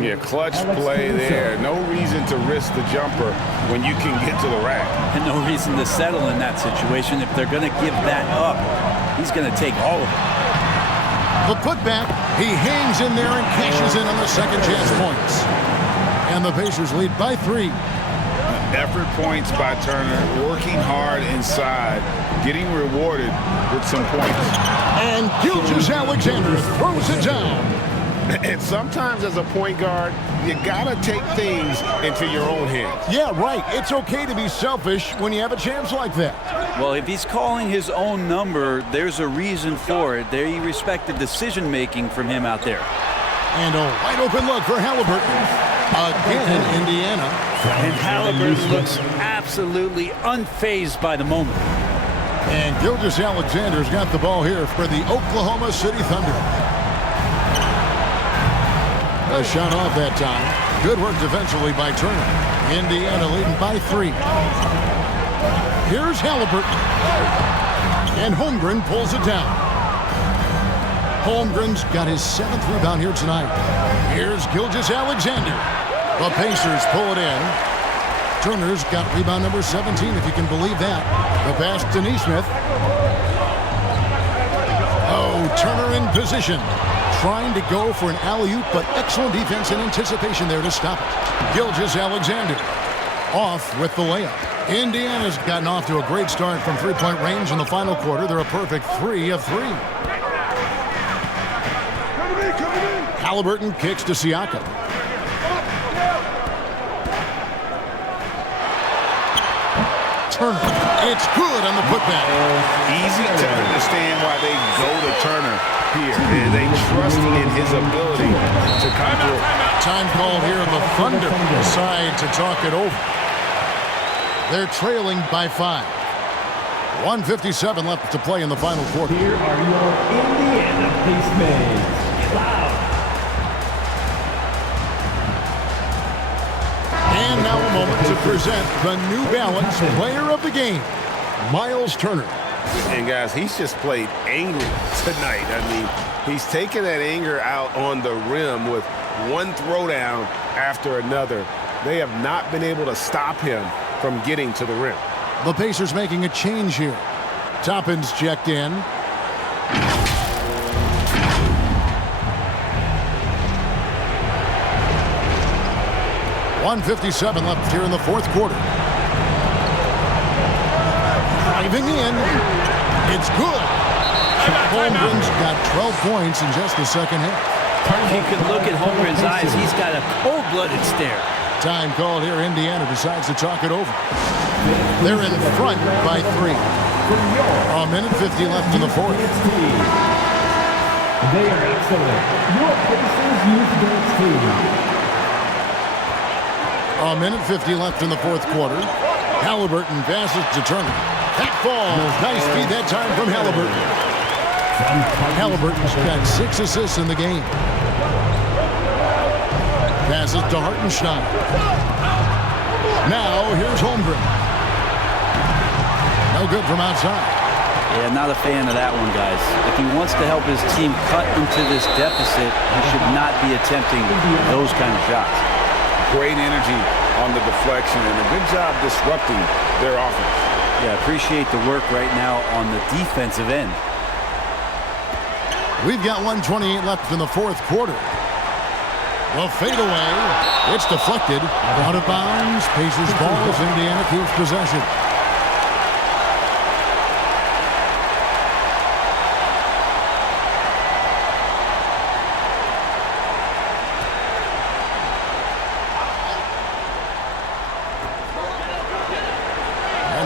Yeah, clutch play there. No reason to risk the jumper when you can get to the rack. And no reason to settle in that situation. If they're going to give that up, he's going to take all of it. The putback, he hangs in there and cashes in on the second chance points. And the Pacers lead by 3. Effort points by Turner, working hard inside, getting rewarded with some points. And Gilgeous-Alexander throws it down. And sometimes as a point guard, you gotta take things into your own hands. Yeah, right. It's okay to be selfish when you have a chance like that. Well, if he's calling his own number, there's a reason for it. They respect the decision-making from him out there. And a wide open look for Halliburton. Again, Indiana. And Halliburton looks absolutely unfazed by the moment. And Gilgeous-Alexander's got the ball here for the Oklahoma City Thunder. A shot off that time. Good work defensively by Turner. Indiana leading by 3. Here's Halliburton. And Holmgren pulls it down. Holmgren's got his 7th rebound here tonight. Here's Gilgeous-Alexander. The Pacers pull it in. Turner's got rebound number 17, if you can believe that. The pass to Nesmith. Oh, Turner in position. Trying to go for an alley-oop, but excellent defense and anticipation there to stop it. Gilgeous-Alexander off with the layup. Indiana's gotten off to a great start from three-point range in the final quarter. They're a perfect 3 of 3. Halliburton kicks to Siakam. Turner. It's good on the putback. Easy to understand why they go to Turner here. They trust in his ability to come through. Time called here, and the Thunder decide to talk it over. They're trailing by 5. 1:57 left to play in the final quarter. Here are your Indiana Pacemates. And now a moment to present the New Balance Player of the Game, Miles Turner. And guys, he's just played angry tonight. I mean, he's taken that anger out on the rim with one throwdown after another. They have not been able to stop him from getting to the rim. The Pacers making a change here. Toppin's checked in. .157 left here in the fourth quarter. Driving in. It's good. Holmgren's got 12 points in just the second half. You can look at Holmgren's eyes. He's got a cold-blooded stare. Time called here. Indiana decides to talk it over. They're in front by 3. A minute 50 left in the fourth. They are excellent. Your Pacers Youth Dance Team. A minute 50 left in the fourth quarter. Halliburton passes to Turner. That falls. Nice feed that time from Halliburton. Halliburton's got 6 assists in the game. Passes to Hartenstein. Now here's Holmgren. No good from outside. Yeah, not a fan of that one, guys. If he wants to help his team cut into this deficit, he should not be attempting those kind of shots. Great energy on the deflection and a good job disrupting their offense. Yeah, appreciate the work right now on the defensive end. We've got 1:28 left in the fourth quarter. The fadeaway. It's deflected. Out of bounds. Pacers ball as Indiana keeps possession.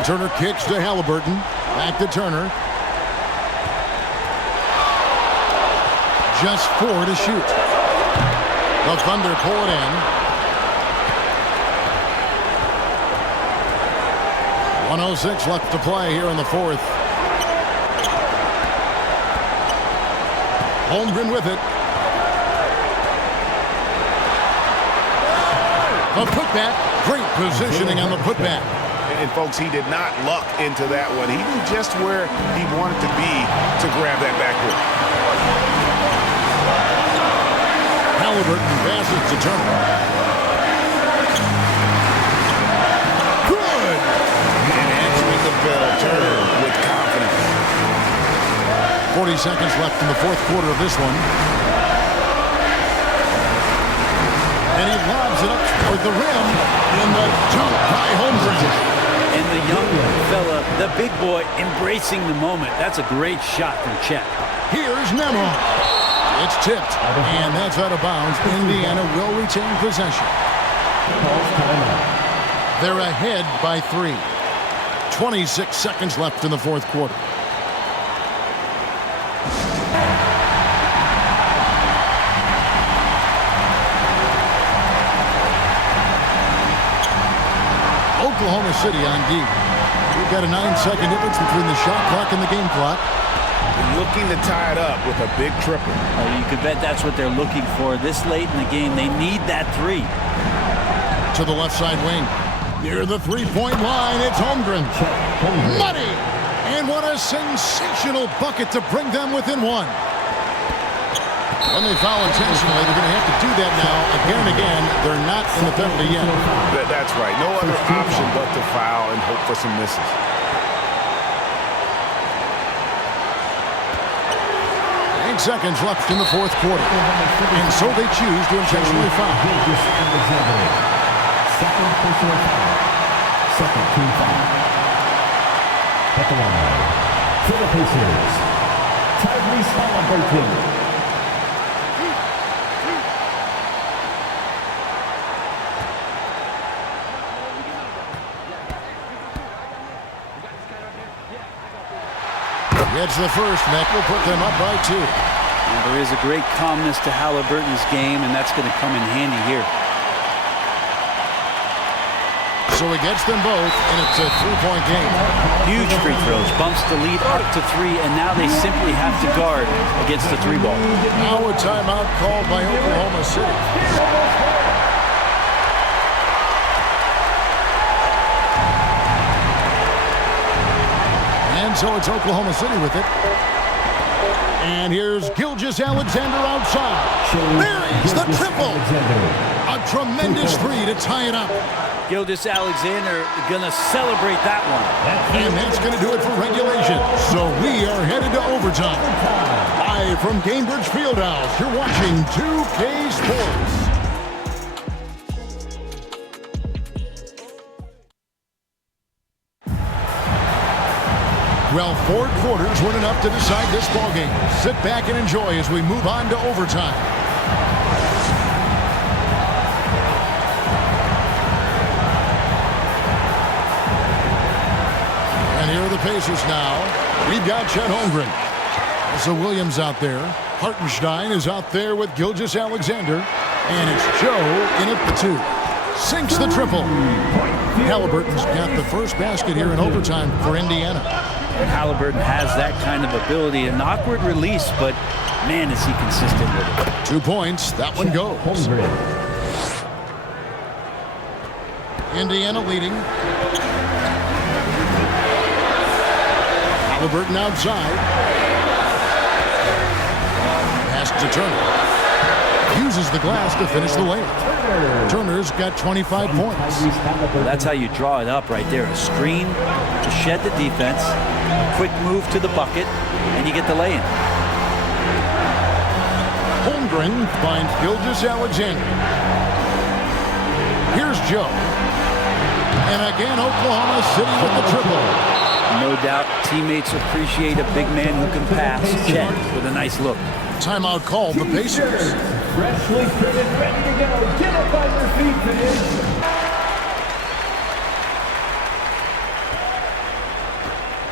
Turner kicks to Halliburton. Back to Turner. Just 4 to shoot. The Thunder pull it in. 1:06 left to play here in the fourth. Holmgren with it. The putback. Great positioning on the putback. And folks, he did not luck into that one. He knew just where he wanted to be to grab that backboard. Halliburton passes to Turner. Good! And answering the bell, Turner with confidence. 40 seconds left in the fourth quarter of this one. And he lobs it up toward the rim in the dunk by Holmgren. And the young fella, the big boy, embracing the moment. That's a great shot from Chet. Here's Nemo. It's tipped, and that's out of bounds. Indiana will retain possession. They're ahead by 3. 26 seconds left in the fourth quarter. Oklahoma City on D. We've got a 9-second difference between the shot clock and the game clock. Looking to tie it up with a big triple. You could bet that's what they're looking for this late in the game. They need that 3. To the left side wing. Near the three-point line, it's Holmgren. Money! And what a sensational bucket to bring them within 1. When they foul intentionally, they're going to have to do that now again and again. They're not in the penalty yet. That's right. No other option but to foul and hope for some misses. Seconds left in the fourth quarter. And so they choose to intentionally foul. Second personal foul. Second team foul. At the line for the Pacers, Tyrese Halliburton. Gets the first, Nick. Will put them up by 2. There is a great calmness to Halliburton's game, and that's going to come in handy here. So he gets them both, and it's a 3-point game. Huge free throws, bumps the lead up to 3, and now they simply have to guard against the 3 ball. Now a timeout called by Oklahoma City. And so it's Oklahoma City with it. And here's Gilgeous-Alexander outside. There is the triple. A tremendous 3 to tie it up. Gilgeous-Alexander gonna celebrate that one. And that's gonna do it for regulation. So we are headed to overtime. Live from Gainbridge Fieldhouse, you're watching 2K Sports. Well, 4 quarters weren't enough to decide this ballgame. Sit back and enjoy as we move on to overtime. And here are the Pacers now. We've got Chet Holmgren. Also Williams out there. Hartenstein is out there with Gilgeous-Alexander. And it's Joe in at the 2. Sinks the triple. Halliburton's got the first basket here in overtime for Indiana. Halliburton has that kind of ability. An awkward release, but man, is he consistent with it. 2 points. That one goes. Indiana leading. Halliburton outside. Pass to Turner. Uses the glass to finish the layup. Turner's got 25 points. Well, that's how you draw it up right there. A screen to shed the defense, a quick move to the bucket, and you get the lay-in. Holmgren finds Gilgeous-Alexander. Here's Joe. And again, Oklahoma City with the triple. No doubt teammates appreciate a big man who can pass. Chet with a nice look. Timeout called the Pacers. Freshly printed, ready to go. Get up on your feet, fans.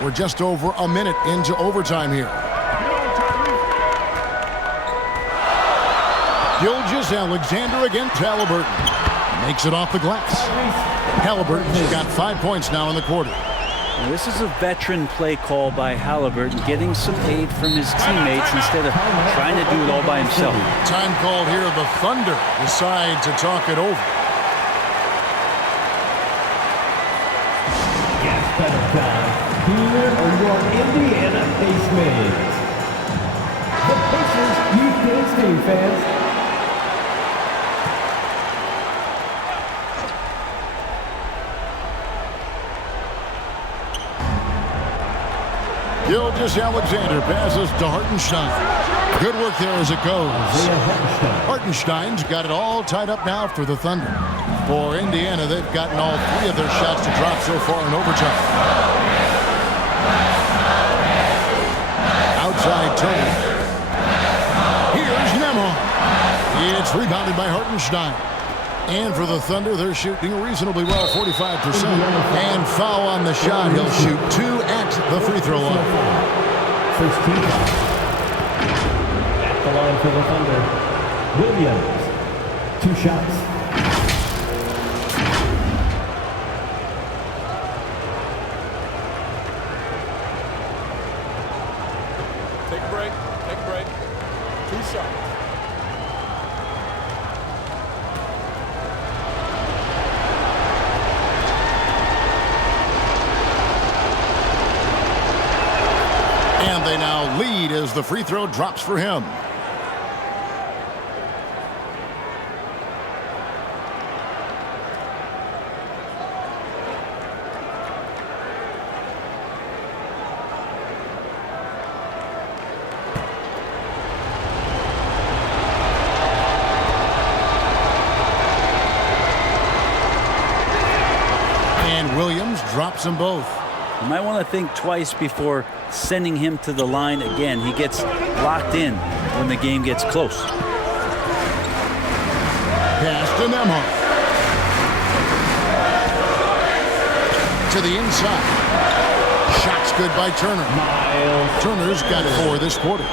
We're just over a minute into overtime here. Gilgeous-Alexander against Halliburton. Makes it off the glass. Halliburton's got 5 points now in the quarter. Now, this is a veteran play call by Halliburton, getting some aid from his teammates instead of trying to do it all by himself. Time called here. The Thunder decide to talk it over. Gas pedal time. Here are your Indiana Pacers. The Pacers Youth Games team, fans. Gildas Alexander passes to Hartenstein. Good work there as it goes. Hartenstein's got it all tied up now for the Thunder. For Indiana, they've gotten all 3 of their shots to drop so far in overtime. Outside Turner. Here's Nembhard. It's rebounded by Hartenstein. And for the Thunder, they're shooting reasonably well, 45%. And foul on the shot. He'll shoot 2 at the free throw line. First team foul. At the line for the Thunder, Williams. 2 shots. Take a break. Take a break. 2 shots. And they now lead as the free throw drops for him. And Williams drops them both. You might want to think twice before sending him to the line again. He gets locked in when the game gets close. Pass to Nembhard. To the inside. Shots good by Turner. Turner's got 4 this quarter.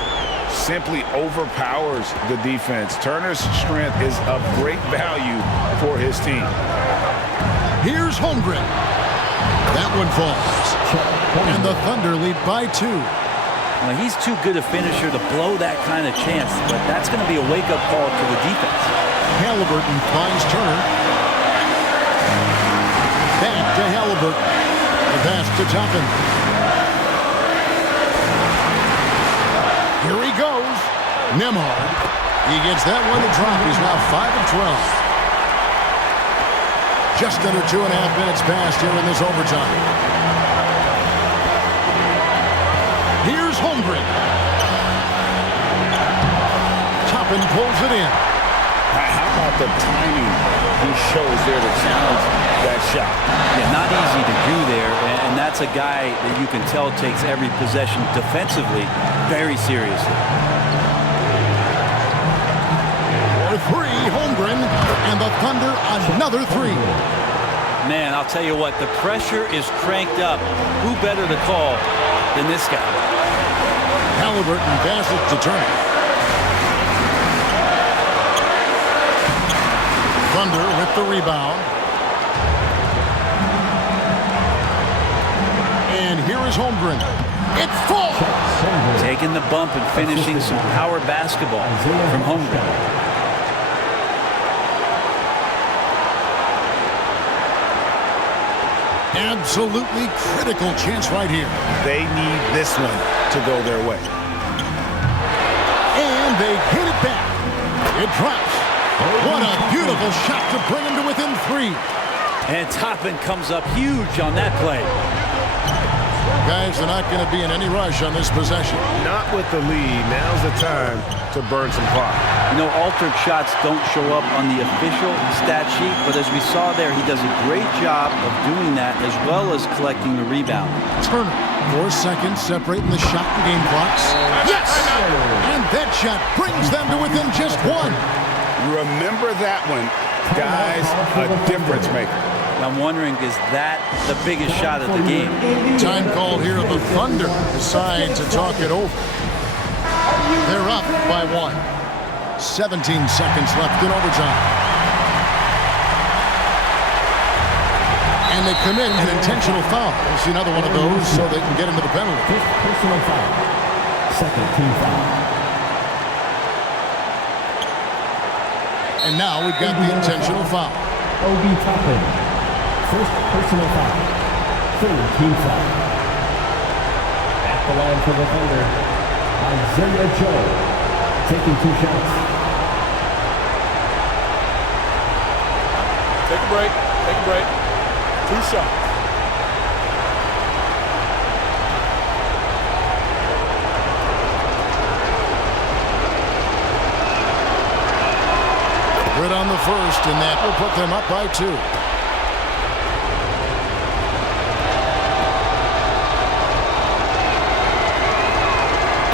Simply overpowers the defense. Turner's strength is of great value for his team. Here's Holmgren. That one falls. And the Thunder lead by 2. Well, he's too good a finisher to blow that kind of chance, but that's going to be a wake-up call to the defense. Halliburton finds Turner. Back to Halliburton. The pass to Toppin. Here he goes. Nembhard. He gets that one to drop. He's now 5 of 12. Just under 2.5 minutes passed here in this overtime. Here's Holmgren. Toppin pulls it in. How about the timing he shows there to challenge that shot? Yeah, not easy to do there, and that's a guy that you can tell takes every possession defensively very seriously. For 3, Holmgren, and the Thunder another 3. Man, I'll tell you what, the pressure is cranked up. Who better to call than this guy? Halliburton passes to Turner. Thunder with the rebound. And here is Holmgren. It falls! Taking the bump and finishing some power basketball from Holmgren. Absolutely critical chance right here. They need this one to go their way. And they hit it back. It drops. What a beautiful shot to bring him to within 3. And Toppin comes up huge on that play. Guys are not going to be in any rush on this possession. Not with the lead. Now's the time to burn some clock. You know, altered shots don't show up on the official stat sheet, but as we saw there, he does a great job of doing that as well as collecting the rebound. Turner, 4 seconds separating the shot and game clocks. Yes! And that shot brings them to within just 1. Remember that one, guys, a difference maker. I'm wondering, is that the biggest shot of the game? Time called here. The Thunder decide to talk it over. They're up by 1. 17 seconds left in overtime. And they commit an intentional foul. We'll see another one of those so they can get into the penalty. 5th personal foul. 2nd team foul. And now we've got the intentional foul. Obi Toppin. 1st personal foul. 3rd team foul. At the line for the Thunder, Isaiah Joe taking 2 shots. Take a break. Take a break. 2 shots. Good on the first, and that will put them up by 2.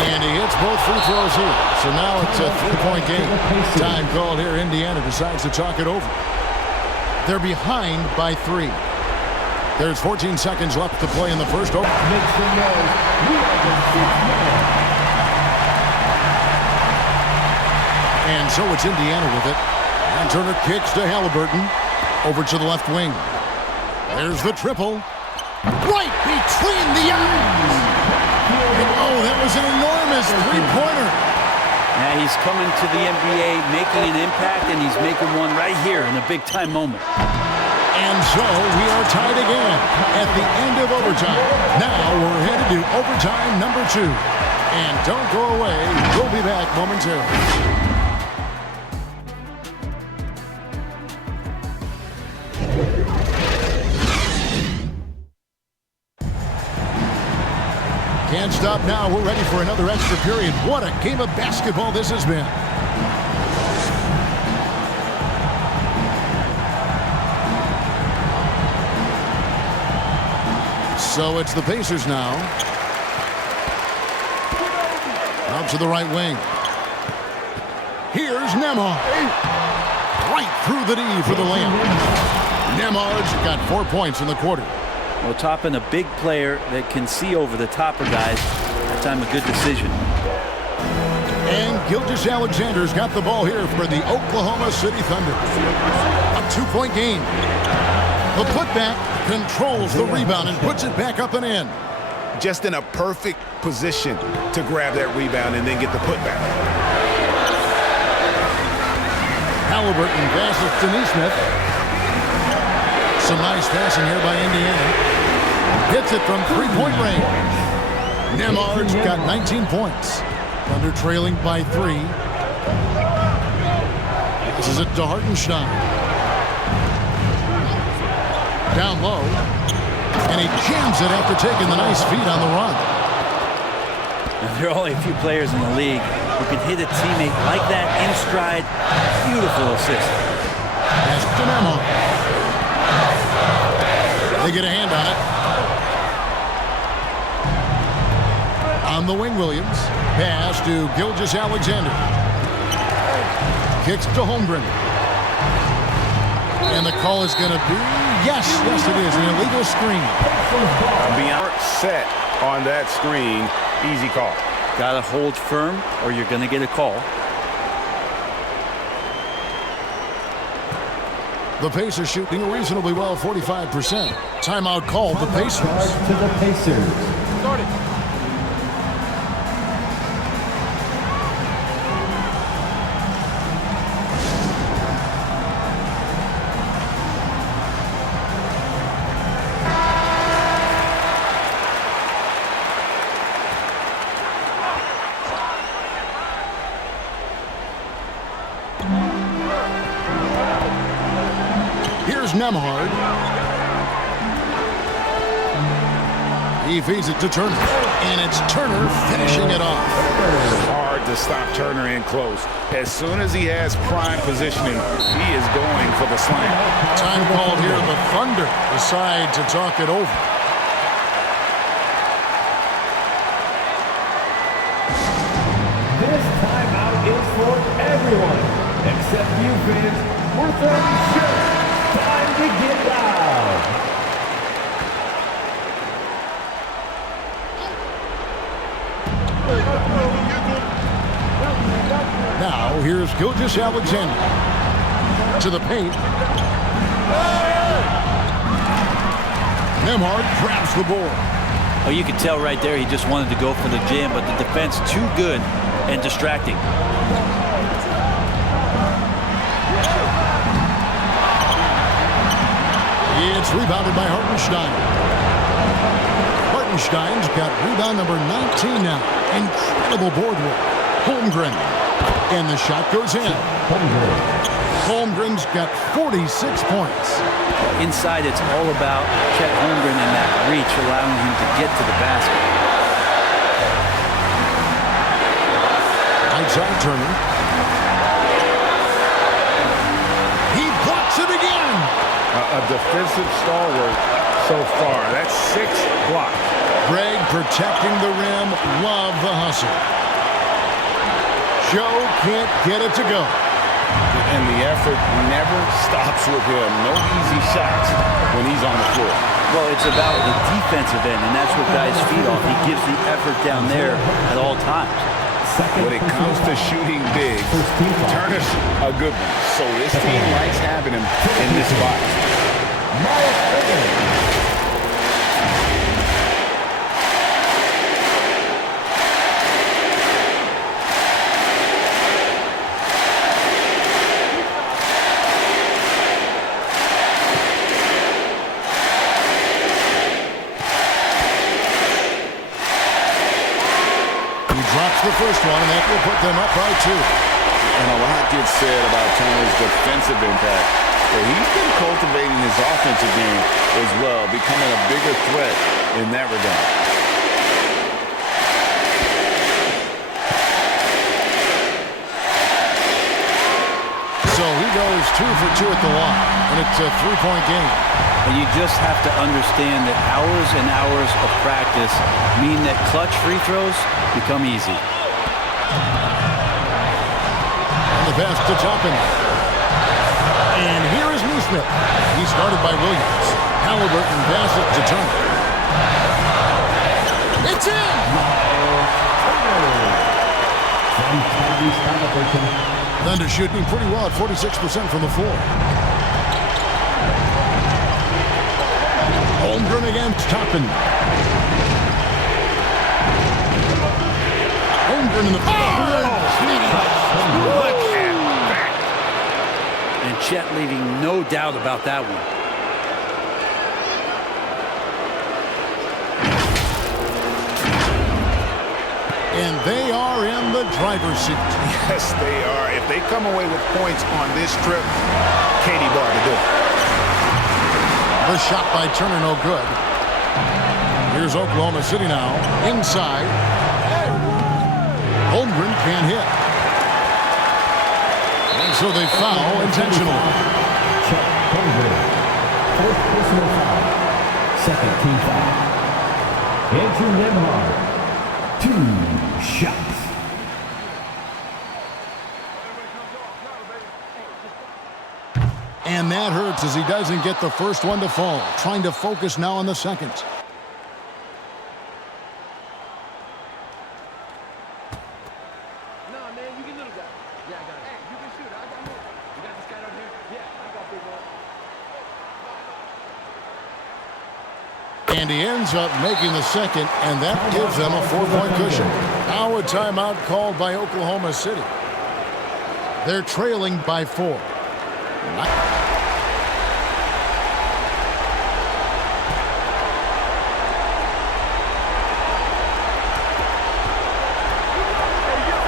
And he hits both free throws here. So now it's a 3-point game. Time called here. Indiana decides to talk it over. They're behind by 3. There's 14 seconds left to play in the first. Make some noise. We are the 6th man. And so it's Indiana with it. And Turner kicks to Halliburton. Over to the left wing. There's the triple. Right between the eyes. Oh, that was an enormous three-pointer. Now he's coming to the NBA, making an impact, and he's making one right here in a big-time moment. And so we are tied again at the end of overtime. Now we're headed to overtime number 2. And don't go away. We'll be back momentarily. Can't stop now. We're ready for another extra period. What a game of basketball this has been. So it's the Pacers now. Out to the right wing. Here's Nembhard. Right through the D for the layup. Nembhard's got 4 points in the quarter. Well, topping a big player that can see over the top of guys, that time a good decision. And Gilgeous-Alexander's got the ball here for the Oklahoma City Thunder. A 2-point game. The putback controls the rebound and puts it back up and in. Just in a perfect position to grab that rebound and then get the putback. Halliburton passes to Nesmith. Some nice passing here by Indiana. Hits it from 3-point range. Nembhard's got 19 points. Thunder trailing by 3. Passes it to Hartenstein. Down low. And he jams it after taking the nice feed on the run. Now, there are only a few players in the league who can hit a teammate like that in stride. Beautiful assist. Pass to Nembhard. They get a hand on it. On the wing, Williams. Pass to Gilgeous-Alexander. Kicks to Holmgren. And the call is going to be, yes, it is, an illegal screen. Beyond set on that screen, easy call. Got to hold firm or you're going to get a call. The Pacers shooting reasonably well, 45%. Timeout called, the Pacers. To the Pacers. Starting. Nembhard. He feeds it to Turner. And it's Turner finishing it off. Hard to stop Turner in close. As soon as he has prime positioning, he is going for the slam. Time called here. The Thunder decide to talk it over. This timeout is for everyone, except you fans. We're throwing shirts. Time to get loud. Now here's Gilgeous-Alexander to the paint. Nembhard grabs the board. Oh, you can tell right there he just wanted to go for the jam, but the defense too good and distracting. It's rebounded by Hartenstein. Hartenstein's got rebound number 19 now. Incredible board work. Holmgren. And the shot goes in. Holmgren's got 46 points. Inside, it's all about Chet Holmgren and that reach, allowing him to get to the basket. Outside Turner. defensive stalwart so far. That's 6 blocks. Greg protecting the rim. Love the hustle. Joe can't get it to go. And the effort never stops with him. No easy shots when he's on the floor. Well, it's about the defensive end, and that's what guys feed off. He gives the effort down there at all times. When it comes to shooting big, Turner's a good one. So this team likes having him in this spot. The first one, and that will put them up by 2. And a lot gets said about Turner's defensive impact. But he's been cultivating his offensive game as well, becoming a bigger threat in that regard. So he goes 2 for 2 at the line, and it's a 3-point game. And you just have to understand that hours and hours of practice mean that clutch free throws become easy. And the pass to Toppin. And here is Neesmith. He's guarded by Williams. Halliburton passes to Turner. It's in! Thunder shooting pretty well at 46% from the floor. Holmgren against Toppin. Holmgren in the Look at that. And Chet leaving no doubt about that one. And they are in the driver's seat. Yes, they are. If they come away with points on this trip, Katie Bar to do it. The shot by Turner, no good. Here's Oklahoma City now. Inside. Holmgren can't hit. And so they foul intentionally. Chet Holmgren. 4th personal foul. 2nd team foul. Andrew Nembhard. 2 shots. And that hurts as he doesn't get the first one to fall. Trying to focus now on the second. And he ends up making the second, and that gives them a 4-point cushion. Now a timeout called by Oklahoma City. They're trailing by 4.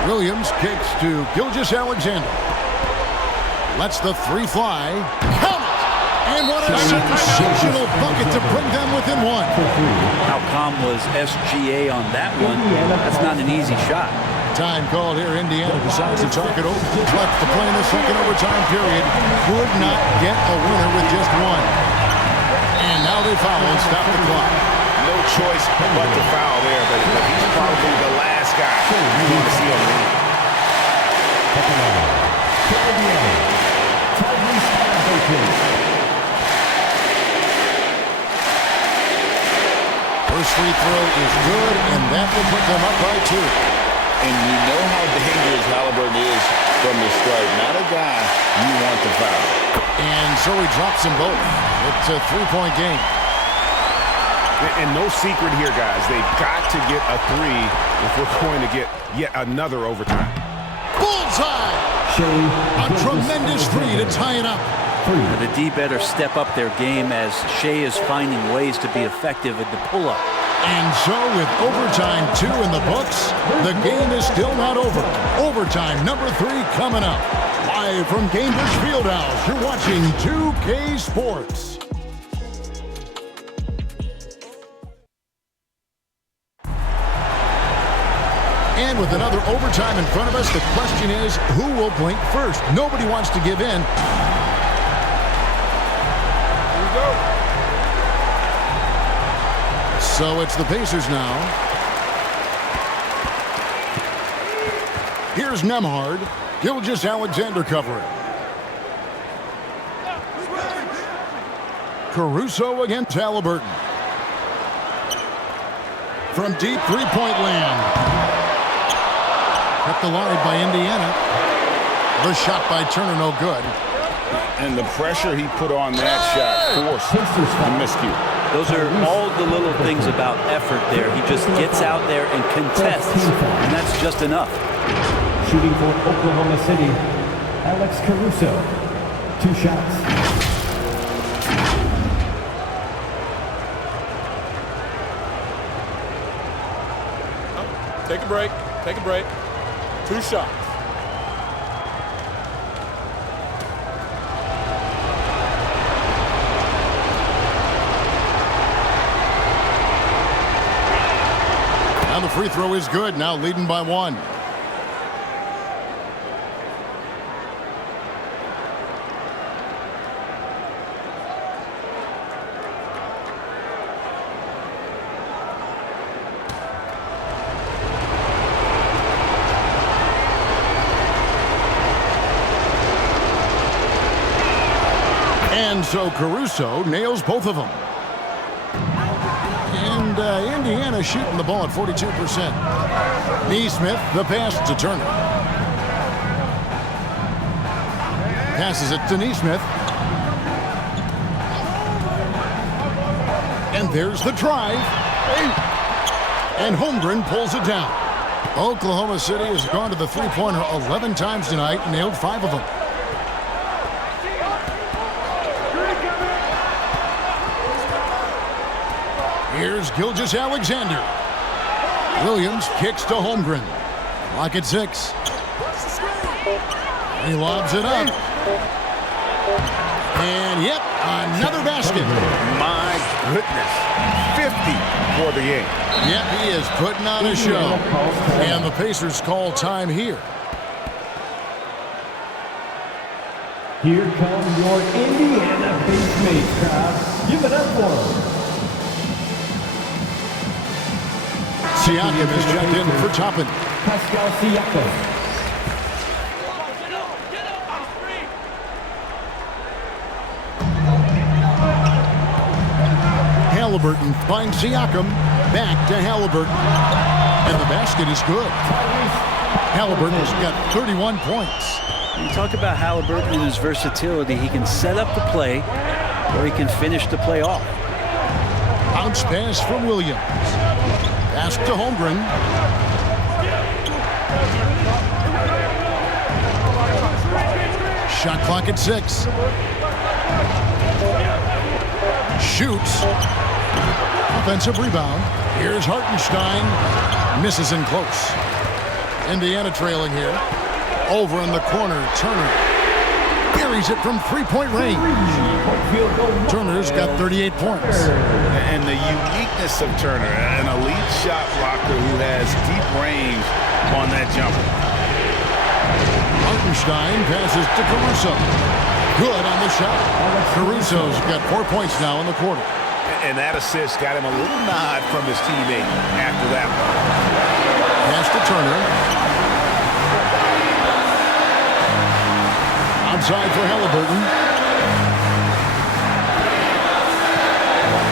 Williams kicks to Gilgeous-Alexander. Lets the 3 fly. Count it! And what a sensational bucket to bring them within 1. How calm was SGA on that one? That's not an easy shot. Time called here. Indiana decides to talk it over. Left to play in the second overtime period. Could not get a winner with just 1. And now they foul and stop the clock. No choice but to foul there, but he's probably the last guy you want to see on the line. First free throw is good, and that will put them up by 2. And you know how dangerous Halliburton is from the stripe. Not a guy you want to foul. And so he drops them both. It's a 3-point game. And no secret here, guys. They've got to get a 3 if we're going to get yet another overtime. Bullseye! A tremendous 3 to tie it up. The D better step up their game as Shea is finding ways to be effective at the pull-up. And so with overtime 2 in the books, the game is still not over. Overtime number 3 coming up. Live from Gainbridge Fieldhouse, you're watching 2K Sports. And with another overtime in front of us, the question is, who will blink first? Nobody wants to give in. So it's the Pacers now. Here's Nemhard. Gilgeous-Alexander covering. Caruso against Halliburton. From deep three-point land. Kept alive by Indiana. The shot by Turner, no good. And the pressure he put on that shot forced the miscue. Those are all the little things about effort there. He just gets out there and contests, and that's just enough. Shooting for Oklahoma City, Alex Caruso. 2 shots. Take a break. Take a break. 2 shots. Now the free throw is good. Now leading by 1. And so Caruso nails both of them. And Indiana shooting the ball at 42%. Neesmith, the pass to Turner. Passes it to Neesmith. And there's the drive. And Holmgren pulls it down. Oklahoma City has gone to the three-pointer 11 times tonight, nailed 5 of them. Here's Gilgeous-Alexander. Williams kicks to Holmgren. Clock at 6. He lobs it up. And yep, another basket. My goodness. 50 for the game. Yep, he is putting on a show. And the Pacers call time here. Here come your Indiana Pacemates crowd. Give it up for them. Siakam is checked in for Toppin. Pascal Siakam. Halliburton finds Siakam. Back to Halliburton. And the basket is good. Halliburton's got 31 points. You talk about Halliburton and his versatility. He can set up the play, or he can finish the play off. Bounce pass from Williams. Pass to Holmgren. Shot clock at 6. Shoots. Offensive rebound. Here's Hartenstein. Misses in close. Indiana trailing here. Over in the corner, Turner. Carries it from three-point range. Turner's got 38 points. And the uniqueness of Turner, an elite shot blocker who has deep range on that jumper. Hartenstein passes to Caruso. Good on the shot. Caruso's got 4 points now in the quarter. And that assist got him a little nod from his teammate after that one. Pass to Turner. Outside for Halliburton.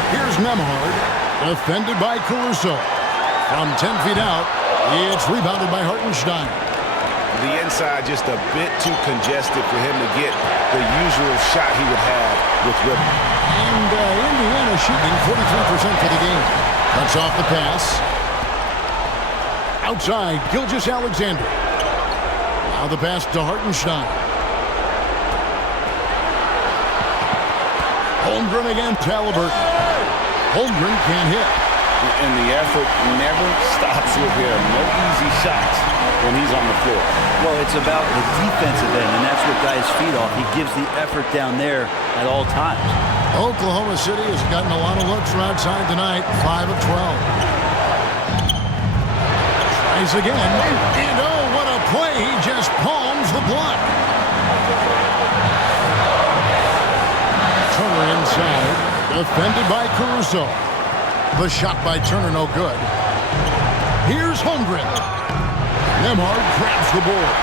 Here's Nemhard. Defended by Caruso. From 10 feet out, it's rebounded by Hartenstein. The inside just a bit too congested for him to get the usual shot he would have with rhythm. And Indiana shooting 43% for the game. Cuts off the pass. Outside, Gilgeous-Alexander. Now the pass to Hartenstein. Holmgren again, Halliburton. Holmgren can't hit. And the effort never stops with him. No easy shots when he's on the floor. Well, it's about the defensive end, and that's what guys feed off. He gives the effort down there at all times. Oklahoma City has gotten a lot of looks from outside tonight, 5 of 12. Tries again, and oh, what a play. He just palms the block. Turner inside, defended by Caruso. The shot by Turner, no good. Here's Holmgren. Nembhard grabs the board.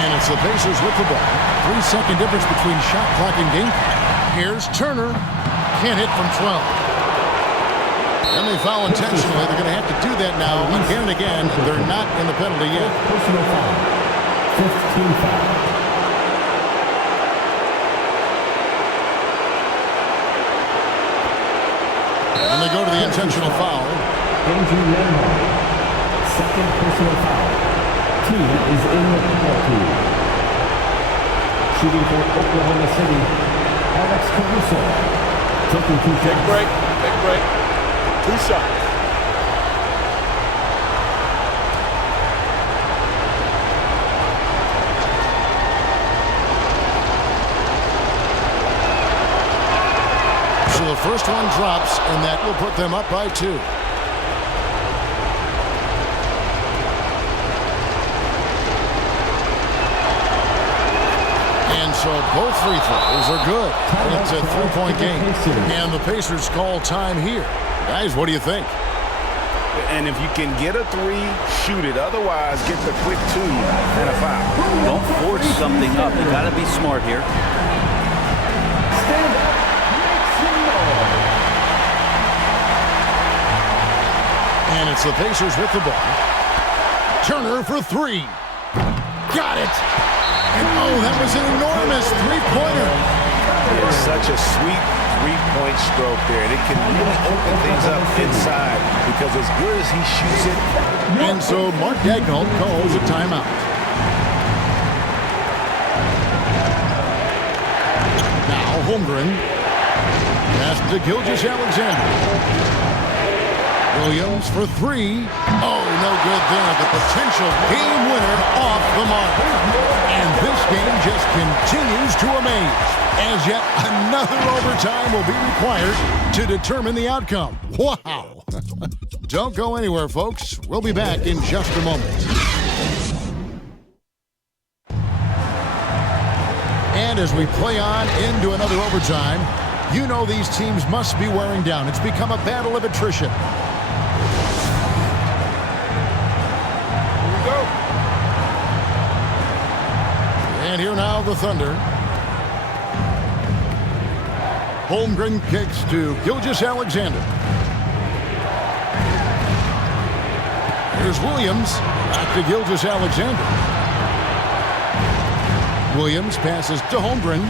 And it's the Pacers with the ball. 3-second difference between shot clock and game clock. Here's Turner. Can't hit from 12. And they foul intentionally. They're going to have to do that now again and again. They're not in the penalty yet. Personal foul. 15 foul. And they go to the intentional foul. Andrew Nembhard. Second personal foul. Team is in the penalty. Shooting for Oklahoma City, Alex Caruso. Taking 2 shots. Take a break. Take a break. 2 shots. So the first one drops, and that will put them up by 2. And so both free throws are good. And it's a 3-point game. And the Pacers call time here. Guys, what do you think? And if you can get a 3, shoot it. Otherwise, get the quick 2 and a foul. Don't force something up. You got to be smart here. Stand up. Make some noise. And it's the Pacers with the ball. Turner for 3. Got it. And oh, that was an enormous three-pointer. It's such a sweet 3-point stroke there. And it can really open things up inside because as good as he shoots it. And so Mark Daigneault calls a timeout. Now Holmgren. Pass to Gilgeous-Alexander. Williams for 3. Oh, no good there. The potential game winner off the mark. And this game just continues to amaze, as yet another overtime will be required to determine the outcome. Wow. Don't go anywhere, folks. We'll be back in just a moment. And as we play on into another overtime, you know these teams must be wearing down. It's become a battle of attrition. And here now the Thunder. Holmgren kicks to Gilgeous-Alexander. Here's Williams. Back to Gilgeous-Alexander. Williams passes to Holmgren.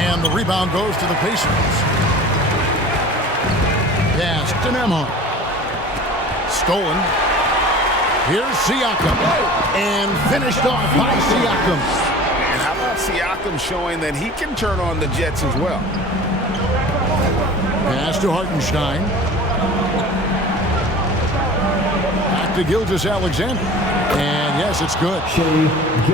And the rebound goes to the Pacers. Pass to Nembhard. Stolen. Here's Siakam. And finished off by Siakam. And how about Siakam showing that he can turn on the Jets as well? Pass to Hartenstein. Back to Gilgeous-Alexander. And yes, it's good.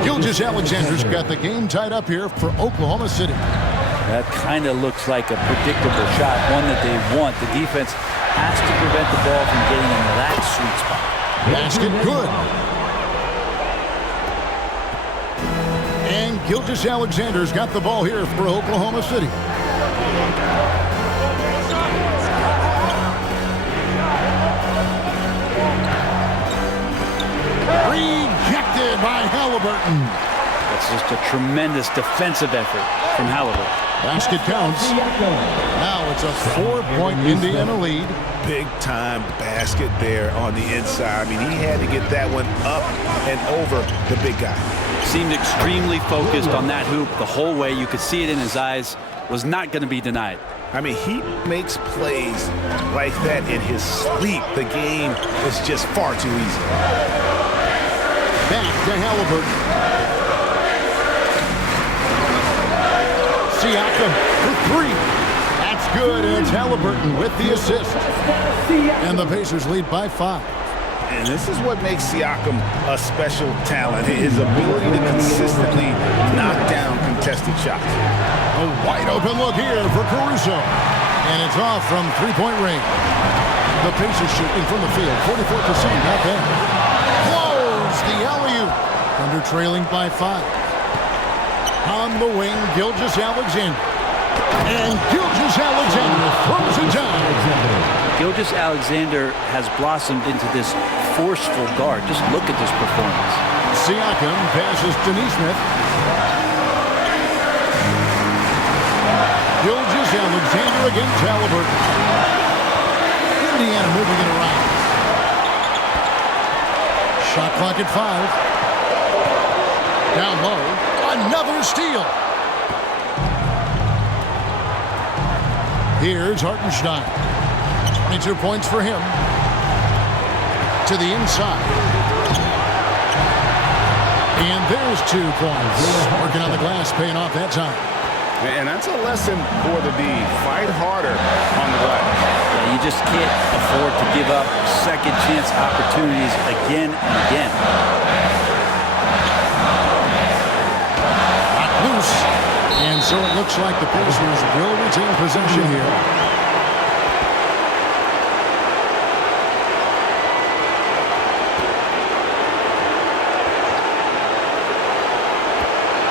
Gilgeous-Alexander's got the game tied up here for Oklahoma City. That kind of looks like a predictable shot, one that they want. The defense has to prevent the ball from getting into that sweet spot. Basket good. And Gilgeous-Alexander's got the ball here for Oklahoma City. Rejected by Halliburton. That's just a tremendous defensive effort from Halliburton. Basket counts. Now it's a 4-point Indiana lead. Big-time basket there on the inside. I mean, he had to get that one up and over the big guy. Seemed extremely focused on that hoop the whole way. You could see it in his eyes. Was not going to be denied. I mean, he makes plays like that in his sleep. The game is just far too easy. Back to Halliburton. Siakam for 3. That's good. And it's Halliburton with the assist. And the Pacers lead by 5. And this is what makes Siakam a special talent, his ability to consistently knock down contested shots. A wide open look here for Caruso. And it's off from 3-point range. The Pacers shooting from the field, 44%, not bad. Close the alley-oop. Thunder trailing by 5. On the wing, Gilgeous-Alexander. And Gilgeous-Alexander throws it down. Gilgeous-Alexander has blossomed into this forceful guard. Just look at this performance. Siakam passes to Neesmith. Gilgeous-Alexander against Halliburton. Indiana moving it around. Shot clock at 5. Down low. Another steal. Here's Hartenstein. 22 points for him. To the inside. And there's 2 points. Working on the glass, paying off that time. And that's a lesson for the D. Fight harder on the glass. Yeah, you just can't afford to give up second chance opportunities again and again. Not loose. And so it looks like the Pacers will retain possession here.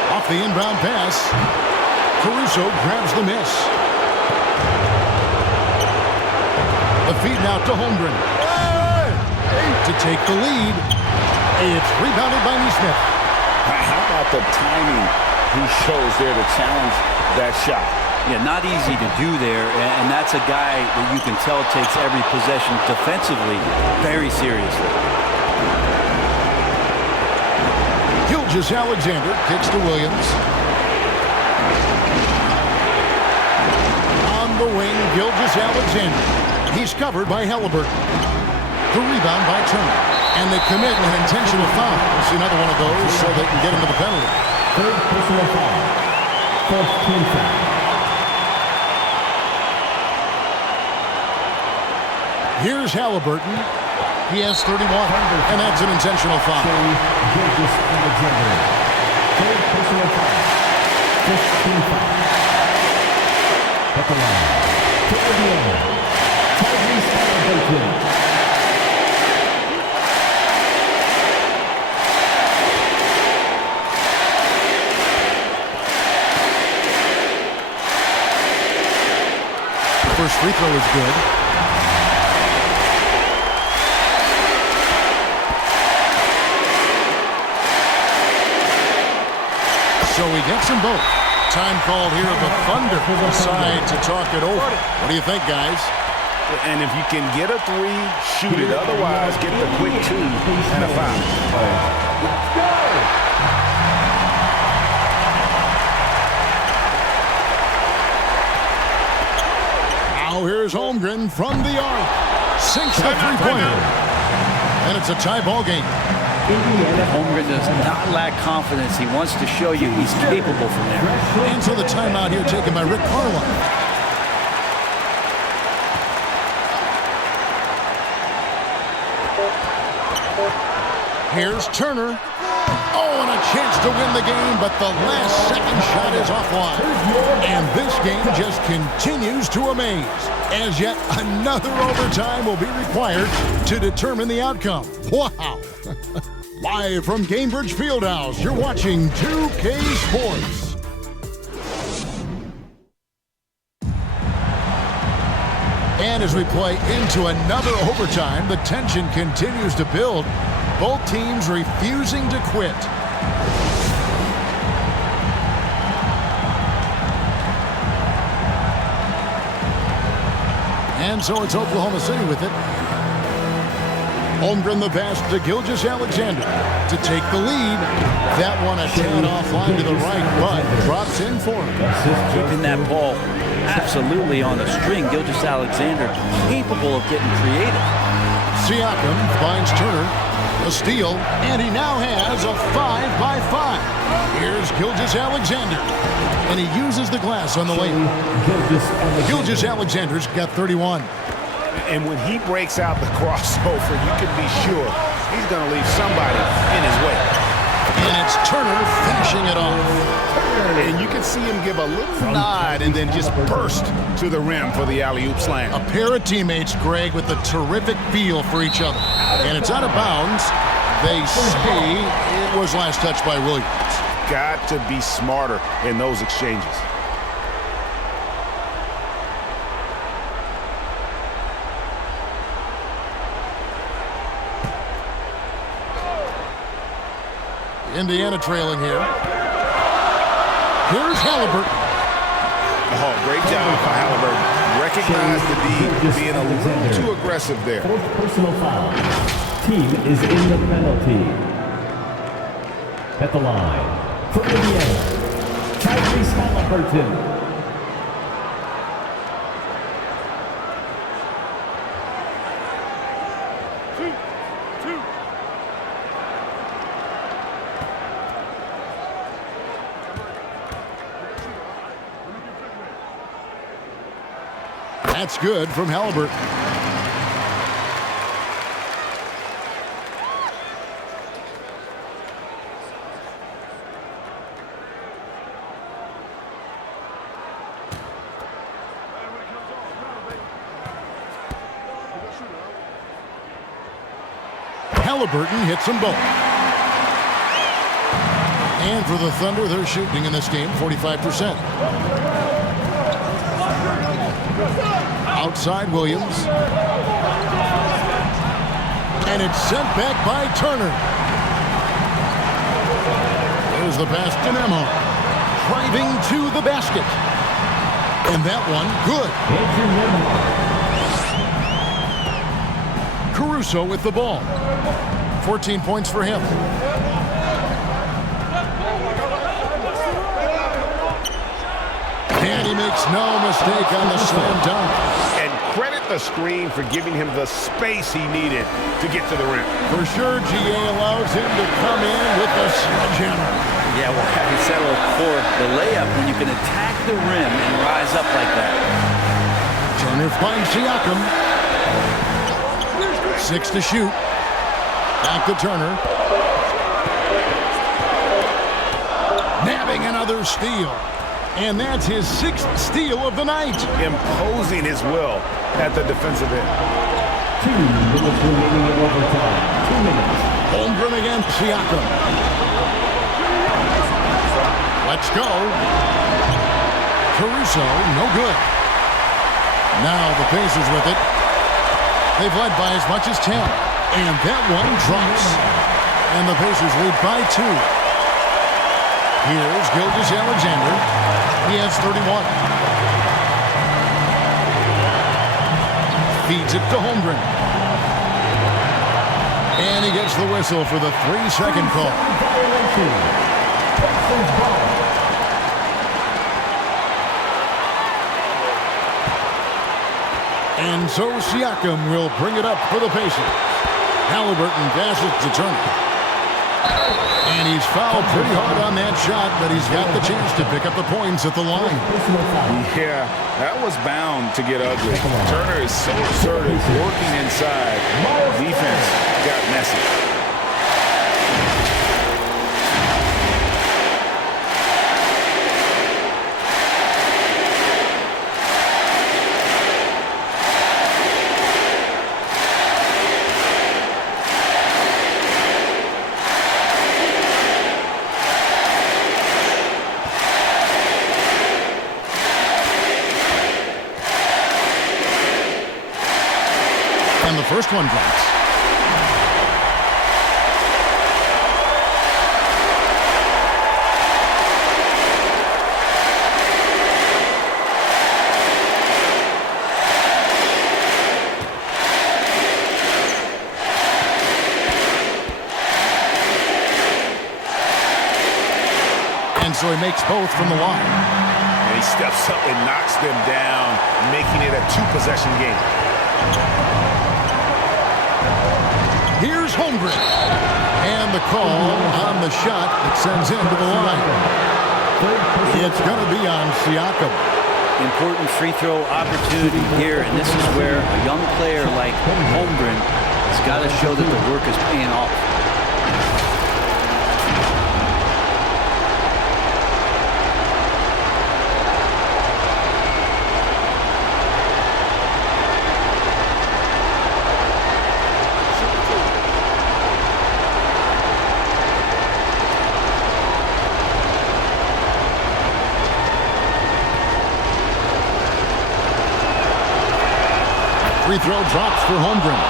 Off the inbound pass. Caruso grabs the miss. The feed now to Holmgren. To take the lead. It's rebounded by Neesmith. How about the timing he shows there to challenge that shot? Yeah, not easy to do there, and that's a guy that you can tell takes every possession defensively very seriously. Gilgeous-Alexander kicks to Williams. On the wing, Gilgeous-Alexander. He's covered by Halliburton. The rebound by Turner. And they commit an intentional foul. We'll see another one of those so they can get into the penalty. Third personal foul. First team foul. Here's Halliburton. He has 31, and that's an intentional foul. Gilgeous-Alexander. Third personal foul. Fifth team foul. At the line. To Indiana. Tyrese Halliburton. First free throw is good. So he gets them both. Time called here. The Thunder decide to talk it over. What do you think, guys? And if you can get a 3, shoot it. Otherwise, get the quick 2 and a foul. Let's go! Now here's Holmgren from the arc. Sinks the three-pointer. And it's a tie ball game. Holmgren does not lack confidence. He wants to show you he's capable from there. And so the timeout here taken by Rick Carlisle. Here's Turner. Oh, and a chance to win the game, but the last second shot is offline. And this game just continues to amaze, as yet another overtime will be required to determine the outcome. Wow. Live from Cambridge Fieldhouse, you're watching 2K Sports. And as we play into another overtime, the tension continues to build. Both teams refusing to quit. And so it's Oklahoma City with it. Holmgren the pass to Gilgeous-Alexander to take the lead. That one a tad offline to the right, but drops in for him. Keeping that ball absolutely on a string. Gilgeous-Alexander capable of getting creative. Siakam finds Turner. A steal, and he now has a 5-by-5. Here's Gilgeous-Alexander, and he uses the glass on the lane. Gilgeous-Alexander's got 31. And when he breaks out the crossover, you can be sure he's going to leave somebody in his way. And it's Turner finishing it off. And you can see him give a little nod and then just burst to the rim for the alley-oop slam. A pair of teammates, Greg, with a terrific feel for each other. And it's out of bounds. They say it was last touched by Williams. Got to be smarter in those exchanges. Indiana trailing here. Here's Halliburton. Oh, great job by Halliburton. Recognize the D being a little too aggressive there. Fourth personal foul. Team is in the penalty. At the line, for Indiana, Tyrese Halliburton. That's good from Halliburton. Halliburton hits them both. And for the Thunder, they're shooting in this game 45%. Outside Williams. And it's sent back by Turner. There's the pass to Nemo. Driving to the basket. And that one, good. Caruso with the ball. 14 points for him. And he makes no mistake on the slam dunk. And credit the screen for giving him the space he needed to get to the rim. For sure, GA allows him to come in with the sledgehammer. Yeah, well, having settled for the layup when you can attack the rim and rise up like that. Turner finds Siakam. 6 to shoot. Back to Turner. Nabbing another steal. And that's his 6th steal of the night. Imposing his will at the defensive end. 2 minutes remaining in overtime. 2 minutes. Holmgren against Siakam. Let's go. Caruso, no good. Now the Pacers with it. They've led by as much as 10. And that one drops. And the Pacers lead by 2. Here's Gilgeous-Alexander. He has 31. Feeds it to Holmgren. And he gets the whistle for the 3-second call. And so Siakam will bring it up for the Pacers. Halliburton passes to Turner. And he's fouled pretty hard on that shot, but he's got the chance to pick up the points at the line. Yeah, that was bound to get ugly. Turner is so assertive, working inside. Defense got messy. And the first one drops. And so he makes both from the line. And he steps up and knocks them down, making it a 2-possession game. Here's Holmgren. And the call on the shot that sends him to the line. It's going to be on Siakam. Important free throw opportunity here, and this is where a young player like Holmgren has got to show that the work is paying off. Free throw drops for Holmgren.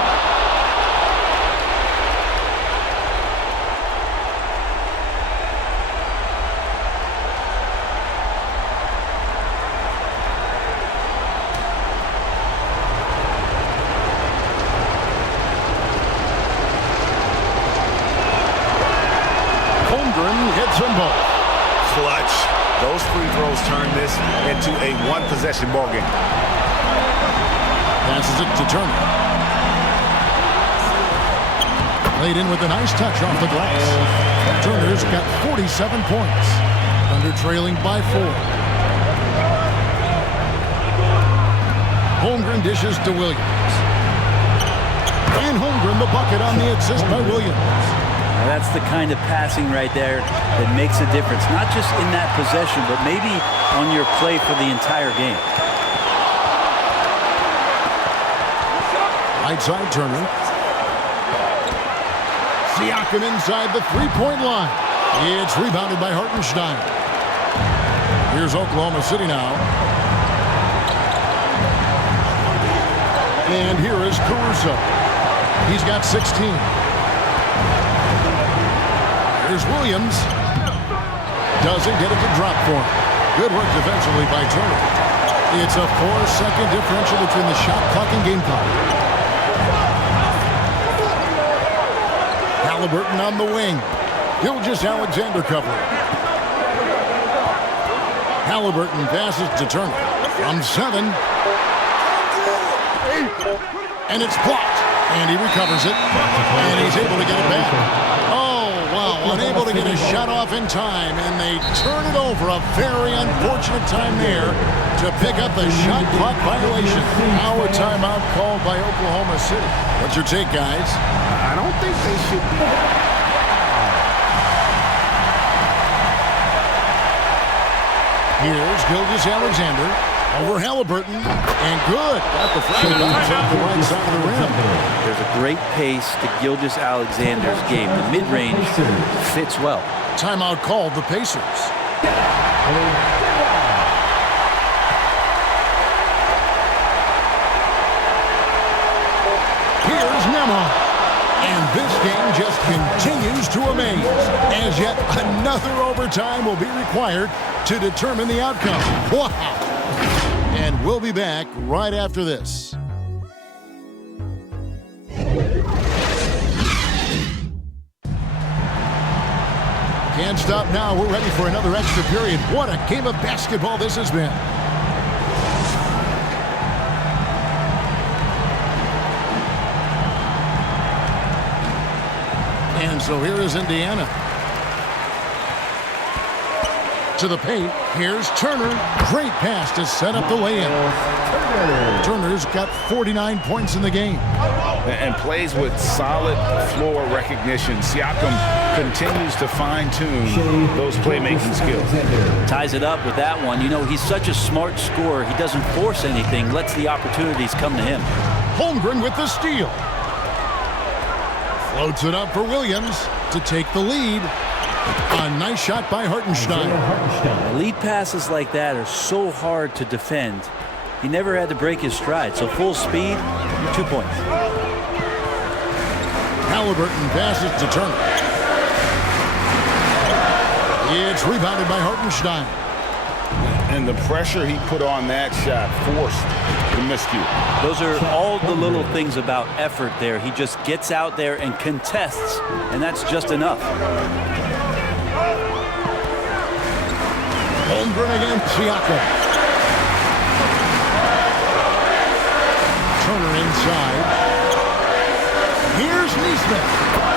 Those free throws turn this into a one-possession ball game. Passes it to Turner. Laid in with a nice touch off the glass. Turner's got 47 points. Thunder trailing by 4. Holmgren dishes to Williams. And Holmgren the bucket on the assist by Williams. Now that's the kind of passing right there that makes a difference. Not just in that possession, but maybe on your play for the entire game. Right side Turner. Siakam inside the three-point line. It's rebounded by Hartenstein. Here's Oklahoma City now. And here is Caruso. He's got 16. Here's Williams. Doesn't get it to drop for him. Good work defensively by Turner. It's a 4-second differential between the shot clock and game clock. Halliburton on the wing. Gilgeous-Alexander covering. Halliburton passes to Turner. From 7. And it's blocked. And he recovers it. And he's able to get it back. Oh, wow. Unable to get a shot off in time. And they turn it over. A very unfortunate time there to pick up the shot clock violation. Now a timeout called by Oklahoma City. What's your take, guys? I don't think they should be. Here's Gilgeous-Alexander over Halliburton, and good. Got the front bounce off the right side of the rim. There's a great pace to Gilgeous-Alexander's game. The mid-range fits well. Timeout called the Pacers. Here's Nemo. And this game just continues to amaze, as yet another overtime will be required to determine the outcome. Wow! And we'll be back right after this. Can't stop now. We're ready for another extra period. What a game of basketball this has been. And so here is Indiana. To the paint. Here's Turner. Great pass to set up the lay-in. Turner's got 49 points in the game. And plays with solid floor recognition. Siakam continues to fine-tune those playmaking skills. Ties it up with that one. You know, he's such a smart scorer. He doesn't force anything, lets the opportunities come to him. Holmgren with the steal. Floats it up for Williams to take the lead. A nice shot by Hartenstein. Lead passes like that are so hard to defend. He never had to break his stride, so full speed, 2 points. Halliburton passes to Turner. It's rebounded by Hartenstein. And the pressure he put on that shot forced the miscue. Those are all the little things about effort there. He just gets out there and contests, and that's just enough. Holmgren against Siakam. Turner inside. Here's Neesmith.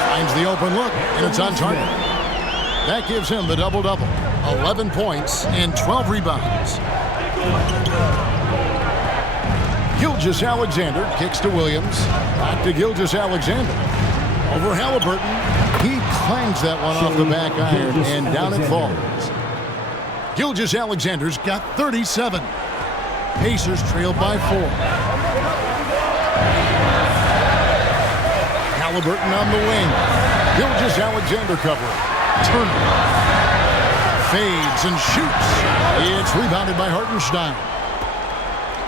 Finds the open look, and it's on target. That gives him the double-double. 11 points and 12 rebounds. Gilgeous-Alexander kicks to Williams. Back to Gilgeous-Alexander. Over Halliburton. He clangs that one off the back iron, and down it falls. Gilgeous-Alexander's got 37. Pacers trail by 4. Halliburton on the wing. Gilgeous-Alexander covering. Turner fades and shoots. It's rebounded by Hartenstein.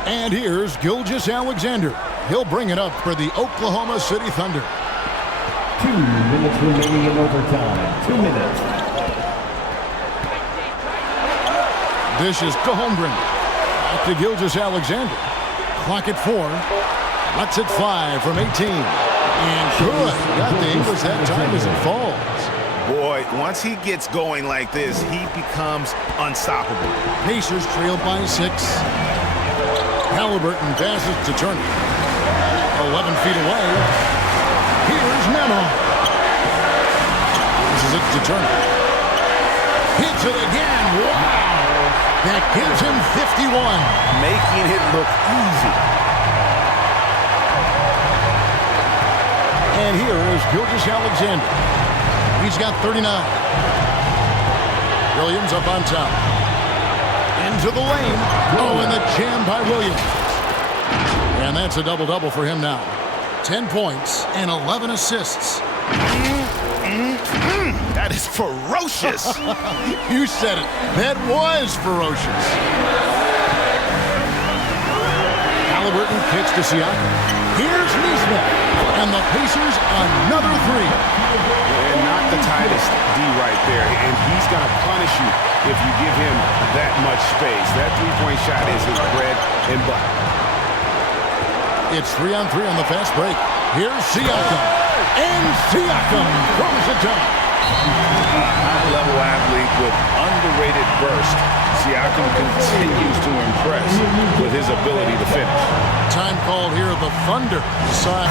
And here's Gilgeous-Alexander. He'll bring it up for the Oklahoma City Thunder. 2 minutes remaining in overtime. 2 minutes. Dishes to Holmgren. Back to Gilgeous-Alexander. Clock at 4. Lets it fly from 18. And good. Got the English that time as it falls. Boy, once he gets going like this, he becomes unstoppable. Pacers trail by 6. Halliburton passes to Turner. 11 feet away. Here's Memo. This is it to Turner. Hits it again. Wow. That gives him 51. Making it look easy. And here is Gilgeous-Alexander. He's got 39. Williams up on top. Into the lane. Oh, and the jam by Williams. And that's a double-double for him now. 10 points and 11 assists. That is ferocious. You said it. That was ferocious. Halliburton kicks to Siakam. Here's Nesmith. And the Pacers another 3. And not the tightest D right there. And he's going to punish you if you give him that much space. That three-point shot is his bread and butter. It's 3-on-3 on the fast break. Here's Siakam. And Siakam throws it down. A high-level athlete with underrated burst. Siakam continues to impress with his ability to finish. Time called here. The Thunder decide.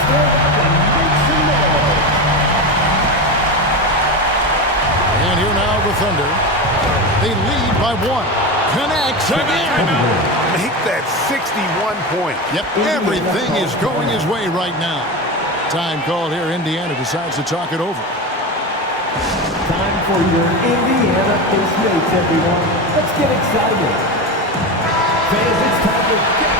And here now the Thunder. They lead by 1. Connects again. Make that 61 point. Yep, everything is going his way right now. Time called here. Indiana decides to talk it over. Time for your Indiana Ace Mates, everyone. Let's get excited. Fans, it's time to get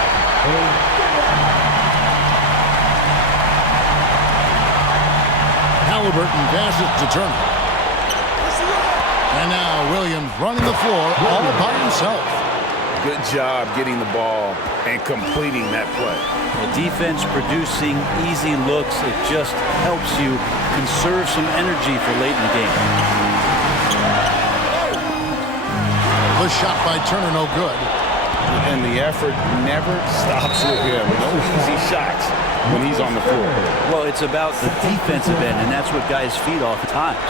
Halliburton passes to Turner. And now Williams running the floor all by himself. Good job getting the ball and completing that play. The defense producing easy looks. It just helps you conserve some energy for late in the game. The shot by Turner, no good. And the effort never stops with him. No easy shots when he's on the floor. Well, it's about the defensive end, and that's what guys feed off at times.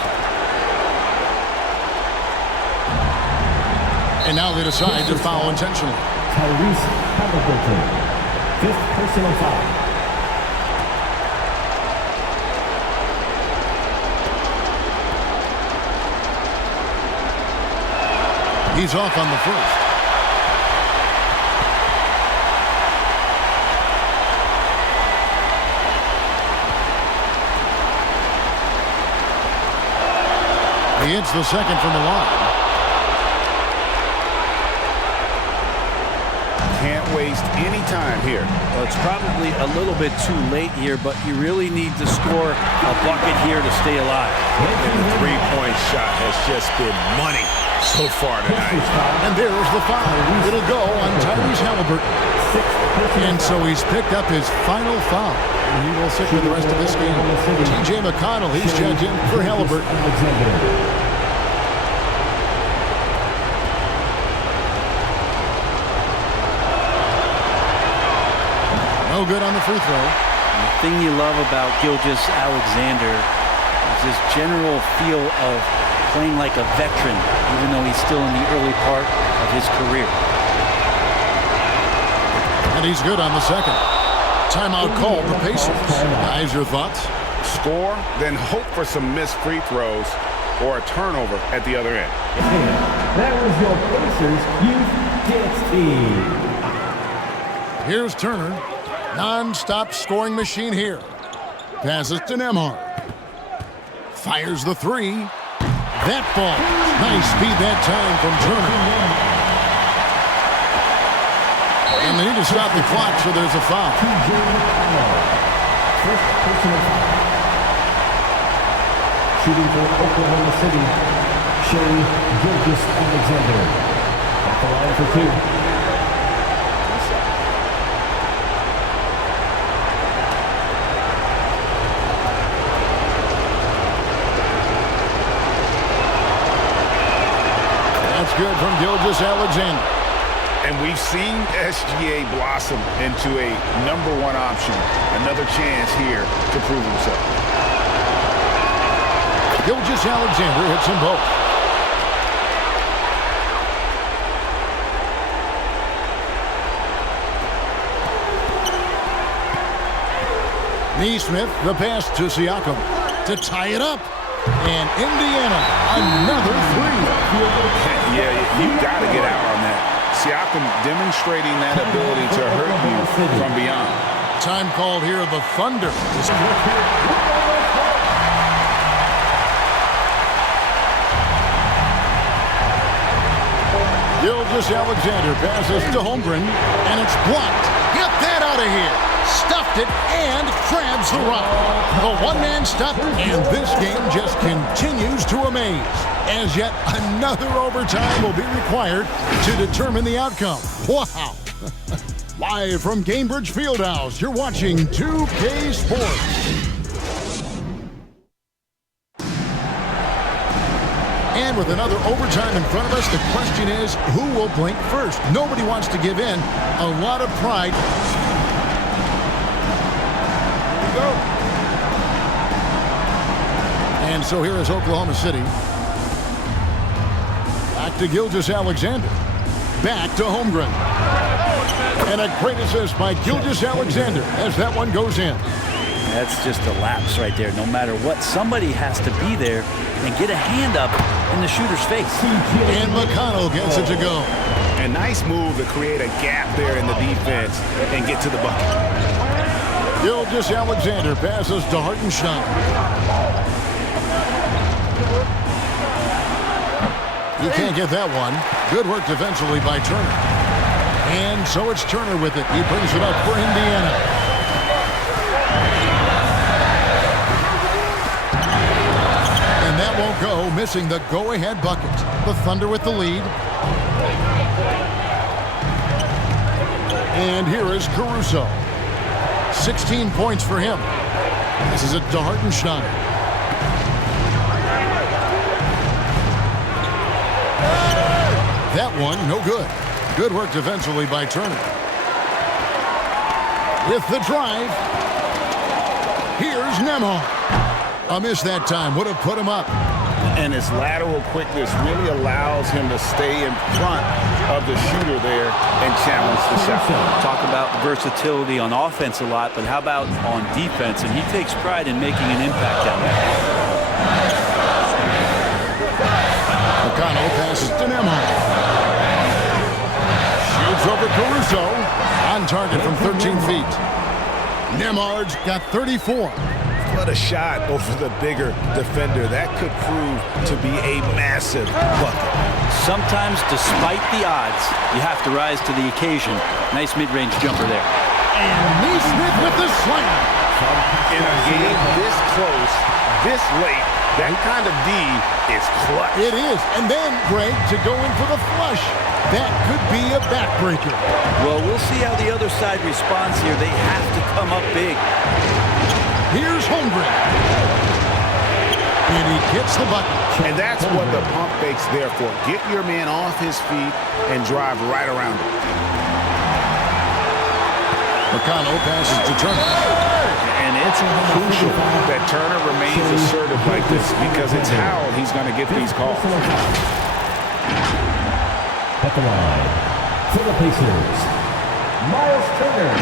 And now they decide to foul intentionally. Tyrese Halliburton. 5th personal foul. He's off on the first. He hits the second from the line. Can't waste any time here. Well, it's probably a little bit too late here, but you really need to score a bucket here to stay alive. And the three-point shot has just been money so far tonight. And there's the foul. It'll go on Tyrese Halliburton. And so he's picked up his final foul. And he will sit for the rest of this game. T.J. McConnell, he's checked in for Halliburton. No good on the free throw. The thing you love about Gilgeous-Alexander is his general feel of playing like a veteran, even though he's still in the early part of his career. And he's good on the second. Timeout called the Pacers. Guys, your thoughts? Score, then hope for some missed free throws or a turnover at the other end. That was your Pacers Youth Dance Team. Here's Turner. Non-stop scoring machine here. Passes to Nembhard. Fires the three. That ball. Nice speed that time from Turner. And they need to stop the clock, so there's a foul. First personal foul. Shooting for Oklahoma City, Shea Gilgeous-Alexander. At the line for 2. Good from Gilgeous-Alexander. And we've seen SGA blossom into a #1 option. Another chance here to prove himself. Gilgeous Alexander hits them both. Neesmith, the pass to Siakam to tie it up. And Indiana, another three. Yeah, you got to get out on that. Siakam demonstrating that ability to hurt you from beyond. Time called here, the Thunder. Gilgeous Alexander passes to Holmgren, and it's blocked. Get that out of here. Stuffed it and grabs the rock. The one-man stop, and this game just continues to amaze. As yet another overtime will be required to determine the outcome. Wow. Live from Cambridge Fieldhouse, you're watching 2K Sports. And with another overtime in front of us, the question is, who will blink first? Nobody wants to give in. A lot of pride. Here we go. And so here is Oklahoma City. Back to Gilgeous Alexander. Back to Holmgren. And a great assist by Gilgeous Alexander as that one goes in. That's just a lapse right there. No matter what, somebody has to be there and get a hand up in the shooter's face. And McConnell gets it to go. A nice move to create a gap there in the defense and get to the bucket. Gilgeous Alexander passes to Hartenstein. He can't get that one. Good work defensively by Turner. And so it's Turner with it. He brings it up for Indiana. And that won't go, missing the go-ahead bucket. The Thunder with the lead. And here is Caruso. 16 points for him. This is it to Hartenstein. That one, no good. Good work defensively by Turner. With the drive, here's Nembhard. A miss that time, would have put him up. And his lateral quickness really allows him to stay in front of the shooter there and challenge the shot. Talk about versatility on offense a lot, but how about on defense? And he takes pride in making an impact down there. McConnell passes to Nembhard. Shoots over Caruso. On target from 13 feet. Nembhard's got 34. What a shot over the bigger defender. That could prove to be a massive bucket. Sometimes, despite the odds, you have to rise to the occasion. Nice mid-range jumper there. And Neesmith with the slam. In a game this close, this late, that kind of D is clutch. It is. And then, Greg, to go in for the flush. That could be a backbreaker. Well, we'll see how the other side responds here. They have to come up big. Here's Holmgren. And he gets the bucket. And that's what the pump fake's there for. Get your man off his feet and drive right around him. McConnell passes to Turner. And it's crucial that Turner remains assertive like this because it's how he's going to get these calls. At the line, for the Pacers, Miles Turner.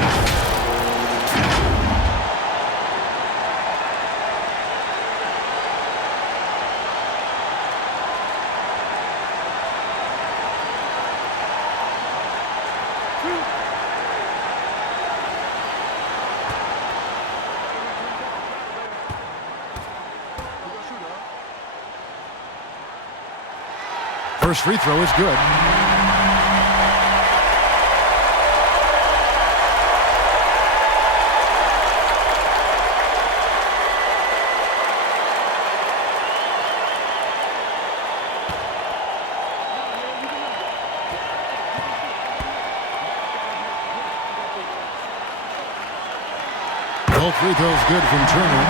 First free throw is good. Both free throws good from Turner.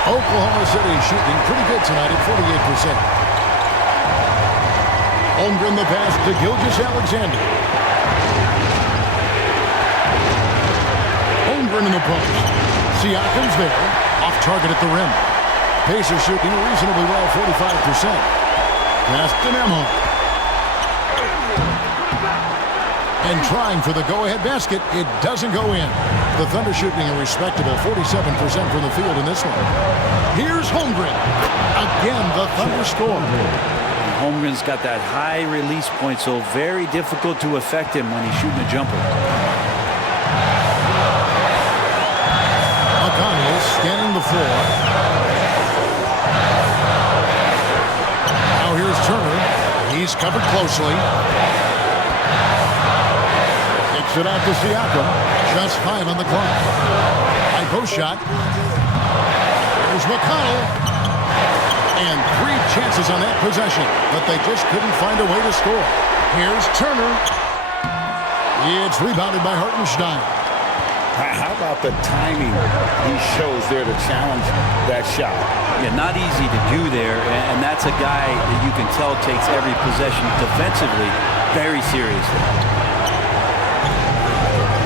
Oklahoma City shooting pretty good tonight at 48%. Holmgren the pass to Gilgeous Alexander. Holmgren in the post. Siakam's there. Off target at the rim. Pacers shooting reasonably well, 45%. Pass to Nemo. And trying for the go-ahead basket, it doesn't go in. The Thunder shooting a respectable 47% from the field in this one. Here's Holmgren. Again, the Thunder score. Holmgren's got that high release point, so very difficult to affect him when he's shooting a jumper. McConnell scanning the floor. Now here's Turner. He's covered closely. Takes it out to Siakam. Just 5 on the clock. High post shot. Here's McConnell. And 3 chances on that possession, but they just couldn't find a way to score. Here's Turner. It's rebounded by Hartenstein. How about the timing he shows there to challenge that shot? Yeah, not easy to do there, and that's a guy that you can tell takes every possession defensively very seriously.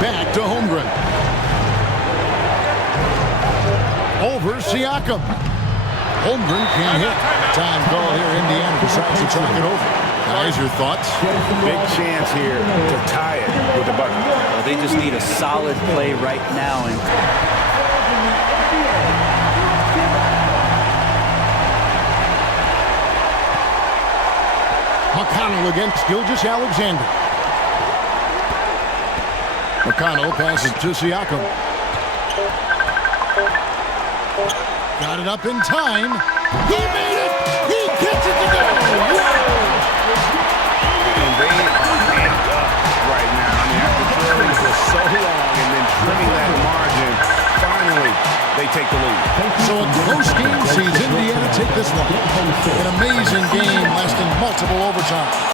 Back to Holmgren. Over Siakam. Holmgren can't hit. Time call here. Indiana decides to talk it over. Guys, your thoughts? Big chance here to tie it with a bucket. Well, they just need a solid play right now. And McConnell against Gilgeous-Alexander. McConnell passes to Siakam. Got it up in time. He made it! He gets it to go! And they are amped up right now. I mean, after trailing for so long and then trimming that margin, finally they take the lead. So a close game sees Indiana take this one. An amazing game lasting multiple overtimes.